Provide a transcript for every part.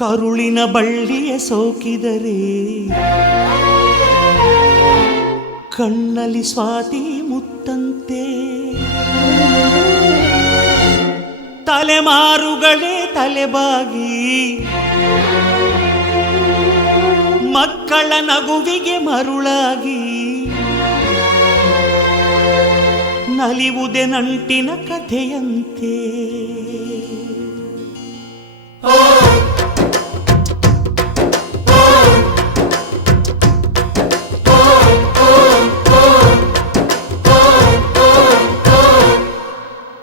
ಕರುಳಿನ ಬಳ್ಳಿಯ ಸೋಕಿದರೆ ಕಣ್ಣಲ್ಲಿ ಸ್ವಾತಿ ಮುತ್ತಂತೆ ತಲೆಮಾರುಗಳೇ ತಲೆಬಾಗಿ ಮಕ್ಕಳ ನಗುವಿಗೆ ಮರುಳಾಗಿ ನಲಿವುದೆ ನಂಟಿನ ಕಥೆಯಂತೆ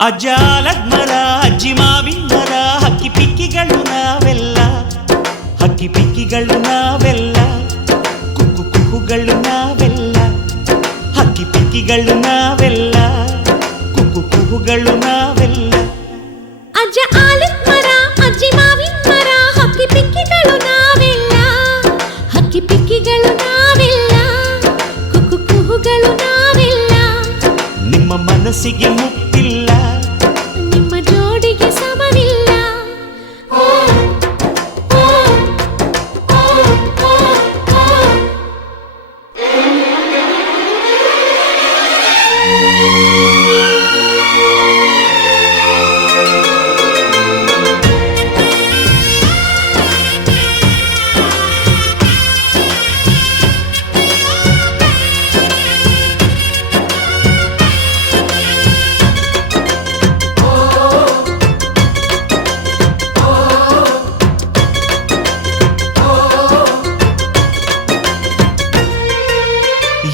ಅಜ್ಜಾಲದ ಮರ ಅಜ್ಜಿ ಮಾವಿನ ಮರ ಹಕ್ಕಿ ಪಿಕ್ಕಿಗಳು ನಾವೆಲ್ಲ ಹಕ್ಕಿ ಪಿಕ್ಕಿಗಳು ನಾವೆಲ್ಲ ಕುಕ್ಕು ಕುಹುಗಳು ನಾವೆಲ್ಲ ಹಕ್ಕಿ ಪಿಕ್ಕಿಗಳು ನಾವೆಲ್ಲ ಕುಕ್ಕು ಕುಹುಗಳು ನಾವೆಲ್ಲ ಅಜ್ಜ ಆಲದ ಮರ ಅಜ್ಜಿ ಮಾವಿನ ಮರ ಹಕ್ಕಿ ಪಿಕ್ಕಿಗಳು ನಾವೆಲ್ಲ ಹಕ್ಕಿ ಪಿಕ್ಕಿಗಳು ನಾವೆಲ್ಲ ಕುಕ್ಕು ಕುಹುಗಳು ನಾವೆಲ್ಲ ನಿಮ್ಮ ಮನಸ್ಸಿಗೆ ಮುಟ್ಟಿಲ್ಲ ನಿಮ್ಮ ಜೋಡಿಗೆ ಸಮವಿಲ್ಲ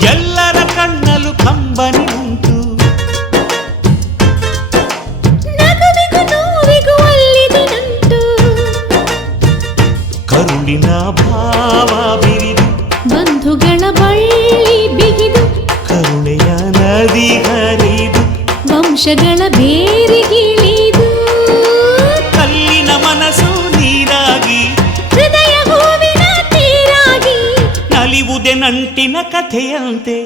ಎಲ್ಲರ ಕಣ್ಣಲು ಕಂಬನಿ ಉಂಟು ನಗುವಿಗೂ ನೋವಿಗೂ ಅಲ್ಲಿದೆ ನಂಟು ಕರುಳಿನ ಭಾವ ಬಿರಿದು ಬಂಧುಗಳ ಬಳ್ಳಿ ಬಿಗಿದು ಕರುಣೆಯ ನದಿ ಹರಿದು ವಂಶಗಳ ಬೇರಿಗಿಳಿದು ಕಲ್ಲಿನ ಮನಸ್ಸು ನೀರಾಗಿ ಹೃದಯ ಹೂವಿನ ತೀರಾಗಿ ನಲಿವುದೆ ನಂಟಿನ ಕಥೆಯಂತೆ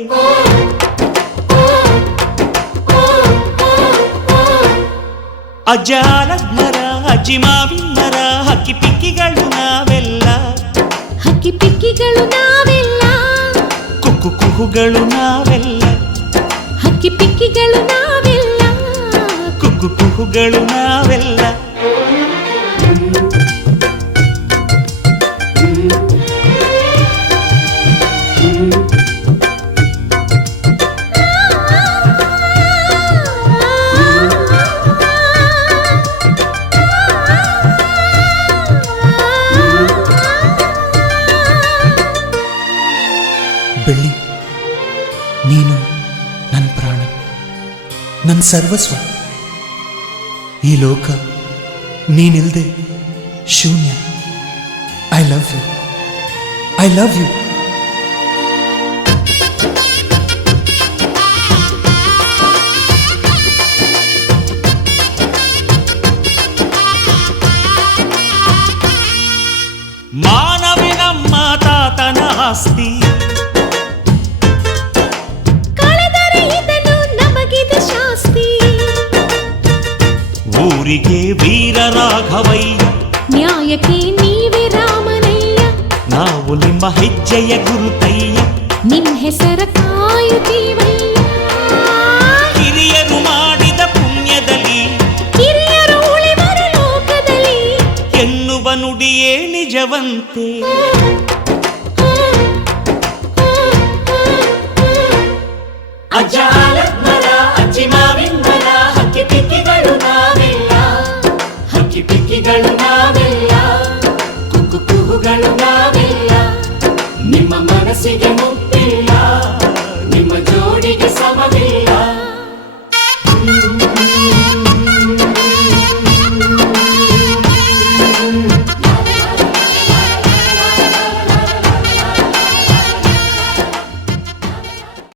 ಅಜ್ಜಾಲದ ಮರ ಅಜ್ಜಿ ಮಾವಿನ ಮರ ಹಕ್ಕಿ ಪಿಕ್ಕಿಗಳು ನಾವೆಲ್ಲ ಹಕ್ಕಿ ಪಿಕ್ಕಿಗಳು ನಾವೆಲ್ಲ ಕುಕ್ಕು ಕುಹುಗಳು ನಾವೆಲ್ಲ ಹಕ್ಕಿ ಪಿಕ್ಕಿಗಳು ನಾವೆಲ್ಲ ಕುಕ್ಕು ಕುಹುಗಳು ನಾವೆಲ್ಲ ಬೆಳ್ಳಿ, ನೀನು ನನ್ನ ಪ್ರಾಣ, ನನ್ನ ಸರ್ವಸ್ವ. ಈ ಲೋಕ ನೀನಿಲ್ದೆ ಶೂನ್ಯ. I love you, I love you. Manvi ನಮ್ಮ ತಾತನ ಆಸ್ತಿ, ಕಳೆದರೆ ಇದನ್ನು ನಮಗಿದೆ ಶಾಸ್ತಿ. ಊರಿಗೆ ವೀರ ರಾಘವಯ್ಯ, ನ್ಯಾಯಕ್ಕೆ ನೀವೇ ರಾಮನಯ್ಯ. ನಾವು ನಿಮ್ಮ ಹೆಜ್ಜೆಯ ಗುರುತಯ್ಯ. ನಿನ್ ಹೆಸರ ಕಾಯುತ್ತೀವಯ್ಯ. ಹಿರಿಯರು ಮಾಡಿದ ಪುಣ್ಯದಲ್ಲಿ ಹಿರಿಯರು ಉಳಿವರು ಲೋಕದಲ್ಲಿ ಎನ್ನುವ ನುಡಿಯೇ ನಿಜವಂತೆ. ಅಜ್ಜಾಲದ ಮರ ಅಜ್ಜಿ ಮಾವಿನ ಮರ ಹಕ್ಕಿ ಪಿಕ್ಕಿಗಳು ನಾವೆಲ್ಲ ಹಕ್ಕಿ ಪಿಕ್ಕಿಗಳು ನಾವೆಲ್ಲ ಕುಕ್ಕು ಕುಹುಗಳು ನಾವೆಲ್ಲ ನಿಮ್ಮ ಮನಸ್ಸಿಗೆ ಮುಟ್ಟಿಲ್ಲ